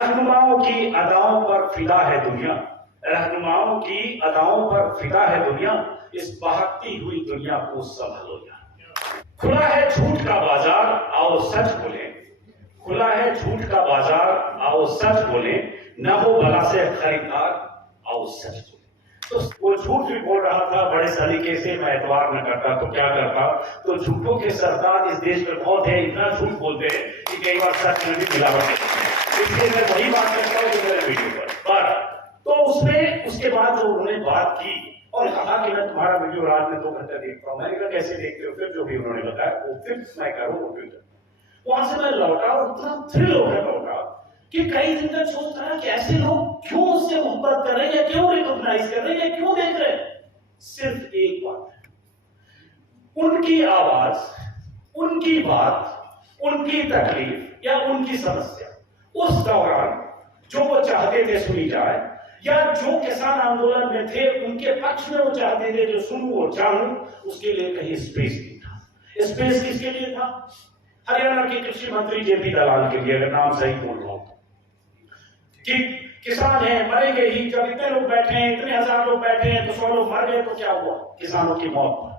रहनुमाओं की अदाओं पर फिदा है दुनिया, रहनुमाओं की अदाओं पर फिदा है दुनिया, इस बहकती हुई दुनिया को संभालो यार। खुला है झूठ का बाजार, आओ सच बोले, खुला है झूठ का बाजार, आओ सच बोले, न हो भला से खरीदार, आओ सच बोले। तो वो झूठ भी बोल रहा था बड़े सलीके से, मैं एतवार न करता तो क्या करता। तो झूठों के सरताज इस देश में बहुत है, इतना झूठ बोलते हैं कि कई बार सच में भी मिलावट है। इसलिए मैं वही बात करता हूँ जो मेरे वीडियो पर तो उसमें उसके बाद जो उन्होंने बात की और कहा कि मैं तुम्हारा वीडियो रात में 2 घंटे देखता हूँ। मैंने कहा कैसे देखते हो? फिर जो भी उन्होंने बताया वो फिर मैं करूँ वो ट्विटर। वहां से मैं लौटा और इतना थ्रिल होकर लौटा कि कई दिन तक सोच रहा कि ऐसे लोग क्यों उससे मोहब्बत कर रहे हैं, या क्यों रिकॉग्नाइज कर रहे हैं, या क्यों देख रहे हैं। सिर्फ एक बात है, उनकी आवाज, उनकी बात, उनकी तकलीफ या उनकी समस्या उस दौरान जो वो चाहते थे सुनी जाए, या जो किसान आंदोलन में थे उनके पक्ष में वो चाहते थे जो सुनूं और जानूं, उसके लिए कहीं स्पेस नहीं था। स्पेस किसके लिए था? हरियाणा के कृषि मंत्री जेपी दलाल के लिए, अगर नाम सही बोल रहा हूं कि किसान है मरेंगे ही। जब इतने लोग बैठे हैं, इतने हजार लोग बैठे हैं, तो 100 लोग मर गए तो क्या हुआ? किसानों की मौत पर,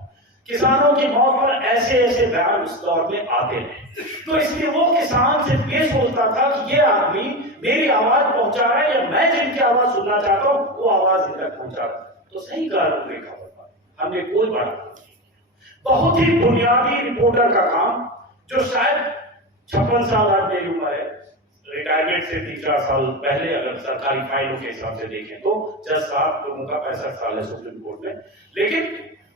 किसानों की मौत पर ऐसे ऐसे बयान उस दौर में आते रहे। तो इसलिए वो किसान सिर्फ ये सोचता था कि ये आदमी मेरी आवाज पहुंचा रहा है, या मैं जिनकी आवाज सुनना चाहता हूं वो आवाज इधर पहुंचा रहा है। तो सही कारण देखा होगा, हमने कोई बड़ा बहुत ही बुनियादी रिपोर्टर का काम, जो शायद 56 साल आज मेरी उम्र है, रिटायरमेंट से 3-4 साल पहले अगर सरकारी फाइलों के हिसाब से देखें तो जज साहब लोगों का 65 साल है सुप्रीम कोर्ट में, लेकिन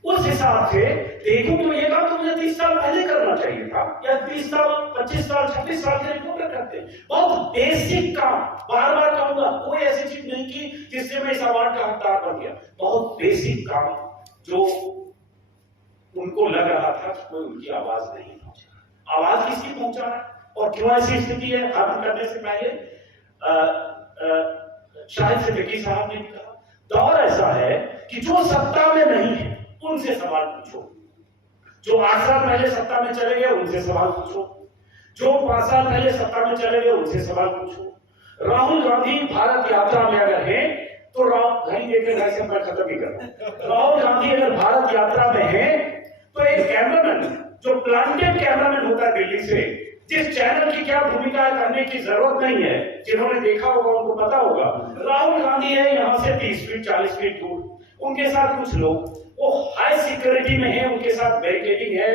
उस हिसाब से देखूं तो ये काम तो मुझे 30 साल पहले करना चाहिए था, या 30 साल 25 साल 26 साल के रिपोर्टर करते। बहुत बेसिक काम, बार बार कहूंगा, कोई ऐसी चीज नहीं की जिससे मैं इस अवार्ड का हकदार बन गया। बहुत बेसिक काम जो उनको लग रहा था कि कोई उनकी आवाज नहीं पहुंचा। आवाज किसकी पहुंचा रहा है और क्यों ऐसी स्थिति है? खत्म करने से पहले शायद सिद्दीकी साहब ने कहा, दौर ऐसा है कि जो सत्ता में नहीं है उनसे सवाल पूछो, जो 8 साल पहले सत्ता में चले गए उनसे सवाल पूछो, जो 5 साल पहले सत्ता में चले गए उनसे सवाल पूछो। राहुल गांधी भारत यात्रा में अगर है तो घड़ी देखकर मैं खत्म ही कर। राहुल गांधी अगर भारत यात्रा में है तो एक कैमरामैन, जो प्लांटेड कैमरामैन होता है दिल्ली से, जिस चैनल की क्या भूमिका करने की जरूरत नहीं है, जिन्होंने देखा होगा उनको पता होगा। राहुल गांधी है यहाँ से 30 फीट 40 फीट दूर, उनके साथ कुछ लोग वो हाई सिक्योरिटी में है, उनके साथ बैरिकेडिंग है,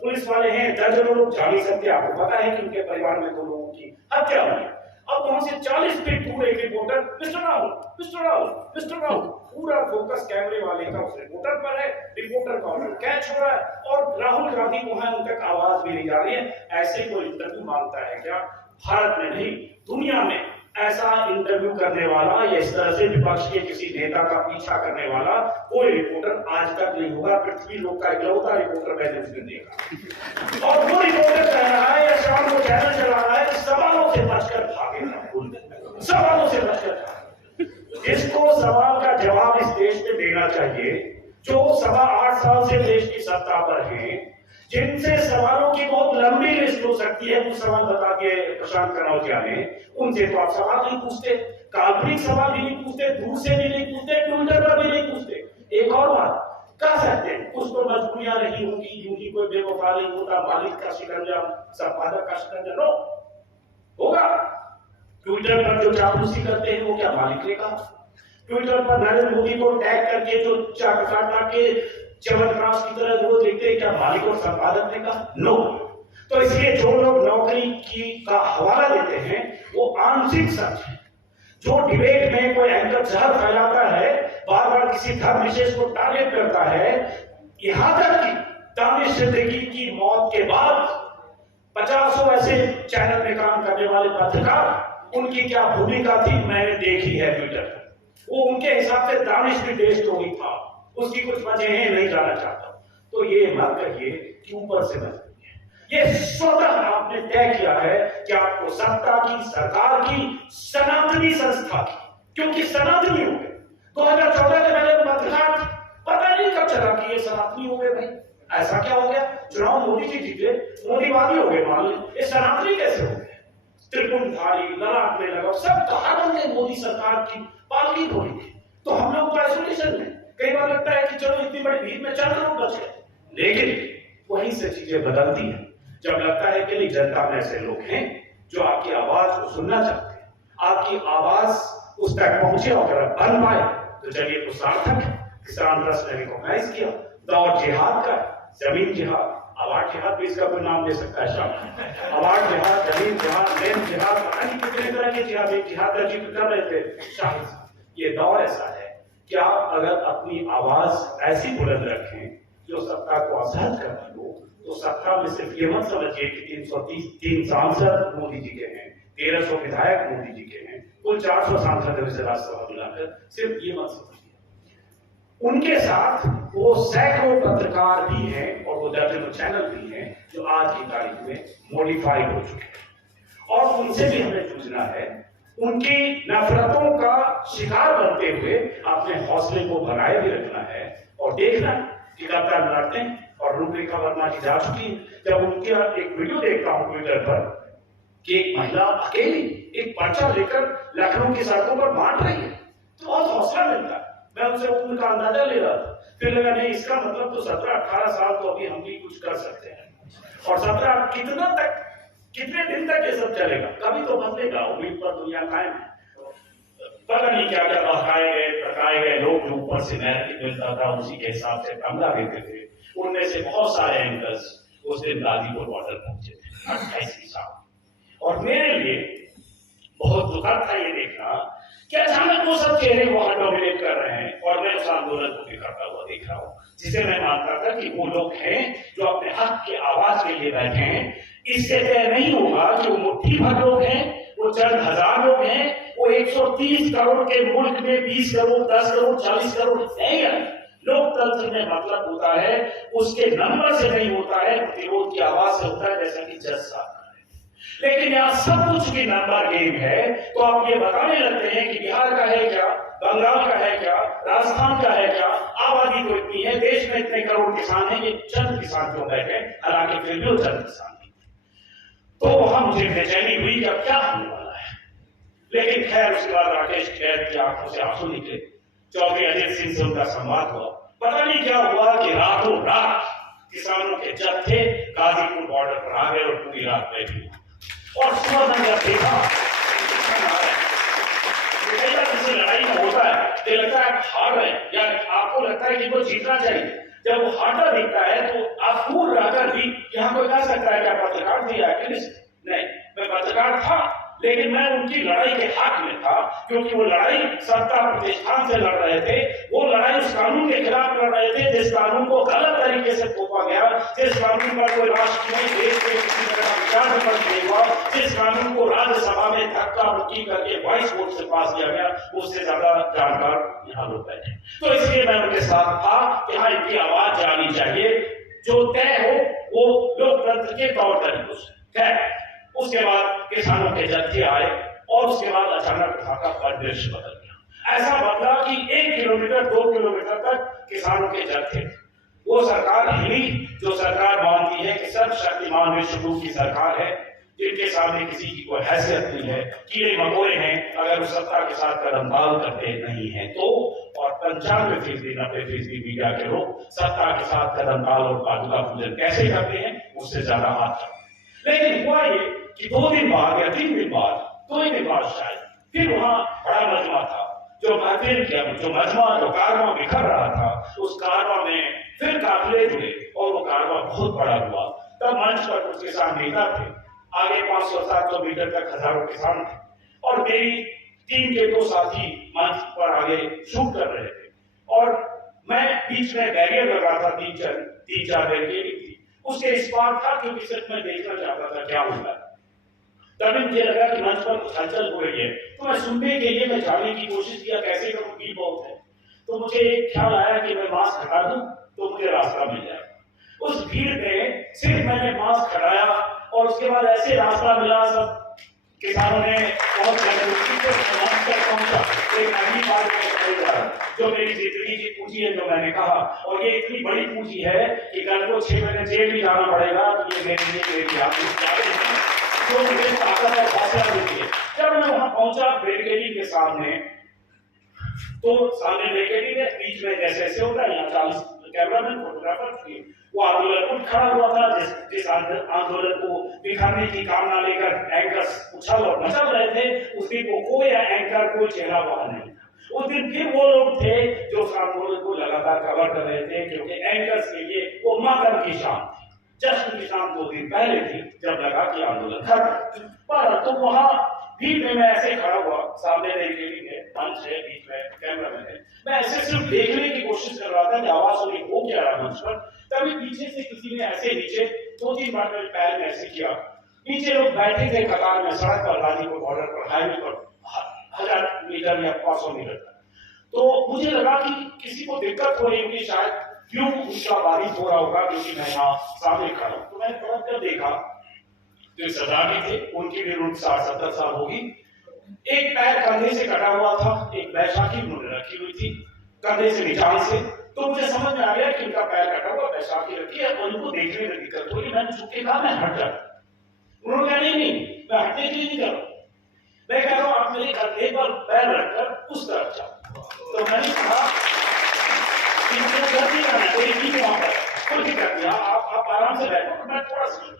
पुलिस वाले हैं, दर्जनों लोग जा नहीं सकते। आपको पता है कि उनके परिवार में 2 लोगों की हत्या हुई। अब वहां से 40 फीट दूर एक reporter, mister Rahul, mister Rahul, mister Rahul, पूरा फोकस कैमरे वाले का उस रिपोर्टर पर है, रिपोर्टर का ऑर्डर कैच हो रहा है और राहुल गांधी वहां उन तक आवाज भी नहीं जा रही है। ऐसे कोई इंटरव्यू मांगता है क्या? भारत में नहीं, दुनिया में ऐसा इंटरव्यू करने वाला या इस तरह से विपक्ष के किसी नेता का पीछा करने वाला कोई रिपोर्टर आज तक नहीं होगा। पृथ्वी लोक का इकलौता रिपोर्टर मैंने उसने देखा, और वो रिपोर्टर कह रहा है या शाम को चैनल चला रहा है, सवालों से बचकर भागेगा, सवालों से बचकर। जिसको सवाल का जवाब इस देश में देना चाहिए, जो 8.25 साल से देश की सत्ता पर है, जिनसे सवालों की बहुत लंबी लिस्ट हो सकती है, वो सवाल बता के प्रशांत कनौजिया ने, उनसे तो आप सवाल नहीं पूछते, काल्पनिक सवाल भी नहीं पूछते, दूर से भी नहीं पूछते, ट्विटर पर भी नहीं पूछते। एक और बात कह सकते हैं, कुछ तो मजबूरियां रही होंगी, यूं ही कोई बेवफा नहीं होता, मालिक का शिकंजा, संपादक का शिकंजा नो होगा। ट्विटर पर जो चापलूसी करते हैं वो क्या मालिक ने कहा? ट्विटर पर नरेंद्र मोदी को टैग करके जो चाटा के चमत्कार की तरह वो देखते हैं, क्या मालिक और संपादक ने कहा? नो। तो इसलिए जो लोग नौकरी की का हवाला देते हैं वो आंशिक सच है। जो डिबेट में कोई एंकर जहर फैलाता है, बार बार किसी धर्म विशेष को टारगेट करता है, यहां तक कि दानिश सिद्दीकी की मौत के बाद 50 ऐसे चैनल में काम करने वाले पत्रकार, उनकी क्या भूमिका थी मैंने देखी है ट्विटर पर। वो उनके हिसाब से दानिश भी देशद्रोही था, उसकी कुछ वजह नहीं जाना चाहता। तो ये मत कहिए कि ऊपर से मत कहिए, ये स्वतः आपने तय किया है कि आपको सत्ता की, सरकार की, सनातनी संस्था की, क्योंकि सनातनी हो गए 2014 के पहले पत्रकार पता नहीं कब चला कि ये सनातनी हो गए। भाई ऐसा क्या हो गया? चुनाव मोदी जी जीते, मोदीवादी हो गए, मान लो, ये सनातनी कैसे हो गए? त्रिपुंडधारी, लड़ाक में लगा, सब कहा हमने मोदी सरकार की पालकी धोई थी। तो हम लोग तो आइसोलेशन में, कई बार लगता है कि चलो इतनी बड़ी भीड़ में 4 लोग बच गए, लेकिन वहीं से चीजें बदलती हैं जब लगता है कि नहीं, जनता में ऐसे लोग हैं जो आपकी आवाज को सुनना चाहते हैं, आपकी आवाज उस तक पहुंचे और अगर बन पाए तो चलिए तो सार्थक है। किसान ट्रस्ट ने रिकॉग्नाइज किया दौर जिहाद का, जमीन जिहाद, अवार्ड जिहाद भी इसका कोई नाम दे सकता है शायद, अवार्ड जिहाद, जमीन जिहाद, लैंड जिहाद, पता नहीं कितने तरह के जिहाद, एक जिहाद का जिक्र कर रहे थे शायद। ये दौर ऐसा है कि आप अगर अपनी आवाज ऐसी बुलंद रखें जो सत्ता को असहज करती हो, तो सत्ता में सिर्फ ये मत समझिए कि 333 सांसद मोदी जी के हैं, 1300 विधायक मोदी जी के हैं, कुल 400 सांसद है विधानसभा राज्यसभा मिलाकर, सिर्फ ये मत समझिए। उनके साथ वो सैकड़ों पत्रकार भी हैं और वो दर्जनों चैनल भी हैं जो आज की तारीख में मॉडिफाइड हो चुके हैं, और उनसे भी हमें जूझना है। उनकी नफरतों का शिकार बनते हुए अपने हौसले को बनाए भी रखना है और देखना कि कप्तान लड़ते हैं। और रूपरेखा वर्मा जी जा चुकी है, जब उनके एक वीडियो देखता हूं ट्विटर पर कि एक महिला अकेली एक पर्चा लेकर लखनऊ की सड़कों पर बांट रही है, तो बहुत हौसला मिलता है। मैं उनसे उनका अंदाजा ले रहा था, फिर लगा नहीं, इसका मतलब तो 17-18 साल तो अभी हम भी कुछ कर सकते हैं, और 17 कितने दिन तक ये सब चलेगा, कभी तो बदलेगा, उम्मीद पर दुनिया कायम है। पता नहीं क्या क्या बहकाए गए लोग जो ऊपर से नैतिक मिलता था उसी के हिसाब से तमगा देते थे। उनमें से बहुत सारे एंकर्स उस दिन गाजीपुर बॉर्डर पहुंचे थे 28 साल, और मेरे लिए बहुत दुखद था ये देखना कि अचानक वो सब चेहरे वहां डोमिनेट कर रहे हैं, और मैं उस आंदोलन को बिखरता हुआ देख रहा हूँ, जिसे मैं मानता था कि वो लोग हैं जो अपने हक की आवाज के लिए बैठे हैं। इससे तय नहीं होगा कि वो मुट्ठी भर लोग हैं, वो चंद हजार लोग हैं, वो 130 करोड़ के मुल्क में 20 करोड़, 10 करोड़, 40 करोड़ नहीं है। लोकतंत्र में मतलब होता है उसके नंबर से नहीं होता है, प्रतिरोध की आवाज से होता है, जैसा कि जज साहब। लेकिन यहाँ सब कुछ भी नंबर गेम है, तो आप ये बताने लगते हैं कि बिहार का है क्या, बंगाल का है क्या, राजस्थान का है क्या, आबादी तो इतनी है, देश में इतने करोड़ किसान हैं, ये चंद किसान क्यों बैठे, हालांकि फिर भी वो चंद किसान हैं। तो वहां मुझे बेचैनी हुई कि अब क्या होने वाला है। लेकिन खैर उसके बाद राकेश कैद की आंखों से आंसू निकले, चौधरी अजीत सिंह से उनका संवाद हुआ, पता नहीं क्या हुआ कि रातों रात किसानों के जत्थे गाजीपुर बॉर्डर पर आ गए और पूरी रात बैठे, और सुबह तक जब देखा किसी लड़ाई में होता है तो लगता है आप हार रहे हैं, या आपको लगता है कि वो जीतना चाहिए। जब वो हारता दिखता है तो आप दूर रहकर भी, यहाँ कोई कह सकता है कि आप पत्रकार थे या एक्टिविस्ट? नहीं, मैं पत्रकार था, लेकिन मैं उनकी लड़ाई के हक में था, क्योंकि वो लड़ाई सत्ता प्रतिष्ठान से लड़ रहे थे, वो लड़ाई उस कानून के खिलाफ लड़ रहे थे जिस कानून को गलत तरीके से थोपा गया, जिस कानून पर कोई राष्ट्र में देश में किसी तरह का विचार विमर्श नहीं हुआ, जिस कानून को राज्यसभा में धक्का मुक्की करके वॉइस वोट से पास किया गया, उससे ज्यादा जानकार यहाँ लोग बैठे। तो इसलिए मैं उनके साथ था कि हाँ, इनकी आवाज जानी चाहिए, जो तय हो वो लोकतंत्र के तौर तरीकों से। खैर उसके बाद किसानों के जत्थे आए, और उसके बाद अचानक वहां का परिदृश्य बदल गया। ऐसा बदला कि 1 किलोमीटर 2 किलोमीटर तक किसानों के जत्थे थे। वो सरकार हिली जो सरकार मानती है कि सर्वशक्तिमान विश्व की सरकार है, जिनके सामने किसी की कोई हैसियत नहीं है, कीड़े मकोड़े हैं, अगर वो सत्ता के साथ कदमताल करते नहीं है तो। और 95% 90% मीडिया के लोग सत्ता के साथ कदमताल और पादुका पूजन कैसे करते हैं, उससे ज्यादा हाथ करते हैं। लेकिन हुआ ये कि 2 दिन बाद या 3 दिन बाद, 2 दिन बाद शायद, फिर वहां बड़ा मजमा था, जो महफिल किया, जो मजमा, जो कारवां बिखर रहा था, उस कारवां में फिर काफिले जुड़े, और वो कारवां बहुत बड़ा हुआ। तब मंच पर कुछ किसान नेता थे, आगे 500-700 मीटर तक हजारों किसान थे, और मेरी टीम के 2 साथी मंच पर आगे शूट कर रहे थे, और मैं बीच में बैरियर लगा था, 3-4 बैरियर थी, उसके इस पार था, क्योंकि सिर्फ मैं देखना चाहता था क्या होगा। तब मुझे लगा कि मंच पर कुछ हलचल हो रही है, तो मैं सुनने के लिए मैं जाने की कोशिश किया, कैसे करूं, भीड़ बहुत है। तो मुझे एक ख्याल आया कि मैं मास्क हटा दूं तो मुझे रास्ता मिल जाएगा। उस भीड़ में सिर्फ मैंने मास्क हटाया, और उसके बाद ऐसे रास्ता मिला, सब किसानों ने बहुत जागरूकता से मंच तक पहुंचा। एक नई बात जो मेरी जिंदगी की पूंजी है, जो मैंने कहा, और ये इतनी बड़ी पूंजी है कि कल को 6 महीने जेल भी जाना पड़ेगा, तो ये मेरे लिए मेरी याद जो मुझे ताकत और हौसला देती है। जब मैं वहां पहुंचा बैरिकेडिंग के सामने, तो सामने बैरिकेडिंग है, बीच में जैसे ऐसे होता है, यहाँ 40 कैमरामैन फोटोग्राफर थे, वो आंदोलन उठ खड़ा हुआ था, जिस आंदोलन को दिखाने की कामना लेकर एंकर्स उछल और मचल रहे थे, उस दिन को कोई एंकर कोई चेहरा वहां नहीं था। उस दिन फिर वो लोग थे जो उस आंदोलन को लगातार कवर कर रहे थे, क्योंकि एंकर्स के लिए वो मातम की शाम थी, जश्न की शाम 2 दिन पहले थी, जब लगा कि आंदोलन खत्म। पर तो वहां बीच में मैं ऐसे खड़ा हुआ, सामने बैरिकेडिंग है, मंच है, बीच में कैमरामैन है, मैं ऐसे सिर्फ देखने की कोशिश कर रहा था कि आवाज सुनी हो क्या रहा मंच पर। तभी पीछे से किसी ने ऐसे नीचे 2-3 बार मेरे पैर में ऐसे किया, नीचे लोग बैठे थे कतार में, सड़क पर, गाजीपुर बॉर्डर पर, हाईवे पर, 1000 मीटर या 500 मीटर तक। तो मुझे लगा कि किसी को दिक्कत हो रही होगी, शायद क्यों उसका बारिश हो रहा होगा, क्योंकि मैं यहाँ सामने खड़ा हूं। तो मैंने पलट कर देखा, जो सरदार थे उनकी भी उम्र 60-70 साल होगी, एक पैर कंधे से कटा हुआ था, एक बैसाखी उन्होंने रखी हुई थी कंधे से निचान से। तो मुझे समझ में आ गया कि उनका पैर कटा हुआ, बैसाखी रखी है, और उनको देखने में दिक्कत हो रही। मैंने झुक के कहा मैं हट जाता। उन्होंने कहा नहीं नहीं, मैं हटने के लिए नहीं कर रहा, मैं कह रहा हूं आप मेरे कंधे पर पैर रखकर उस तरफ जाओ। तो मैंने कहा गलती करना है, कोई चीज वहां पर खुल के कर दिया, आप आराम से बैठो। तो मैं थोड़ा सा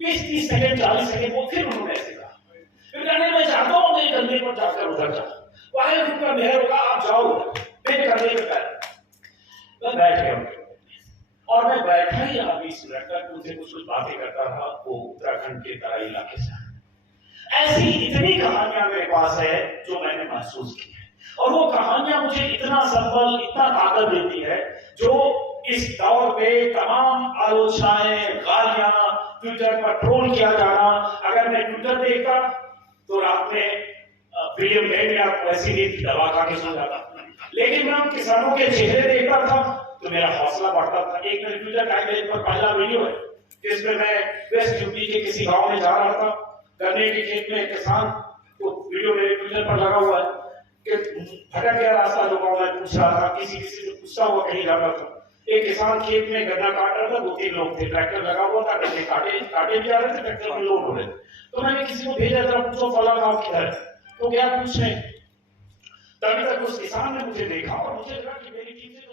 20-30 सेकंड 40 सेकंड वो फिर उन्होंने ऐसे कहा, फिर कहने मैं चाहता हूं मेरे कंधे पर जाकर उधर जाओ, वाहेगुरु का मेहर होगा, आप जाओ मेरे कंधे पे पैर। मैं बैठ गया, और मैं बैठा ही यहाँ 20 मिनट तक उनसे कुछ बातें करता रहा। वो उत्तराखंड के तराई इलाके से, ऐसी इतनी कहानियां मेरे पास है जो मैंने महसूस की है, और वो कहानियां मुझे इतना संबल, इतना ताकत देती है, जो इस दौर पे तमाम आलोचनाएं, गालियां, ट्विटर पर ट्रोल किया जाना, अगर मैं ट्विटर देखता तो रात में विलियम गेट या वैसी नींद की दवा खा के सो जाता, लेकिन मैं उन किसानों के चेहरे देखता था तो मेरा हौसला बढ़ता था। एक मेरे ट्विटर टाइमलाइन पर पहला वीडियो है, जिसमें मैं वेस्ट यूपी के किसी गांव में जा रहा था, गन्ने के खेत में किसान, तो वीडियो मेरे ट्विटर पर लगा हुआ है कि भटक गया रास्ता, जो गांव में पूछ रहा था, किसी से पूछता हुआ कहीं जा रहा था। एक किसान खेत में गन्ना काट रहा था, 2-3 लोग थे, ट्रैक्टर लगा हुआ था, गन्ने काटे भी आ रहे थे, ट्रैक्टर में लोड हो रहे थे। तो मैंने किसी को भेजा, जरा पूछो फला गांव किधर है, तो गया पूछने। तभी तक उस किसान ने मुझे देखा और मुझे लगा कि मेरी चीजें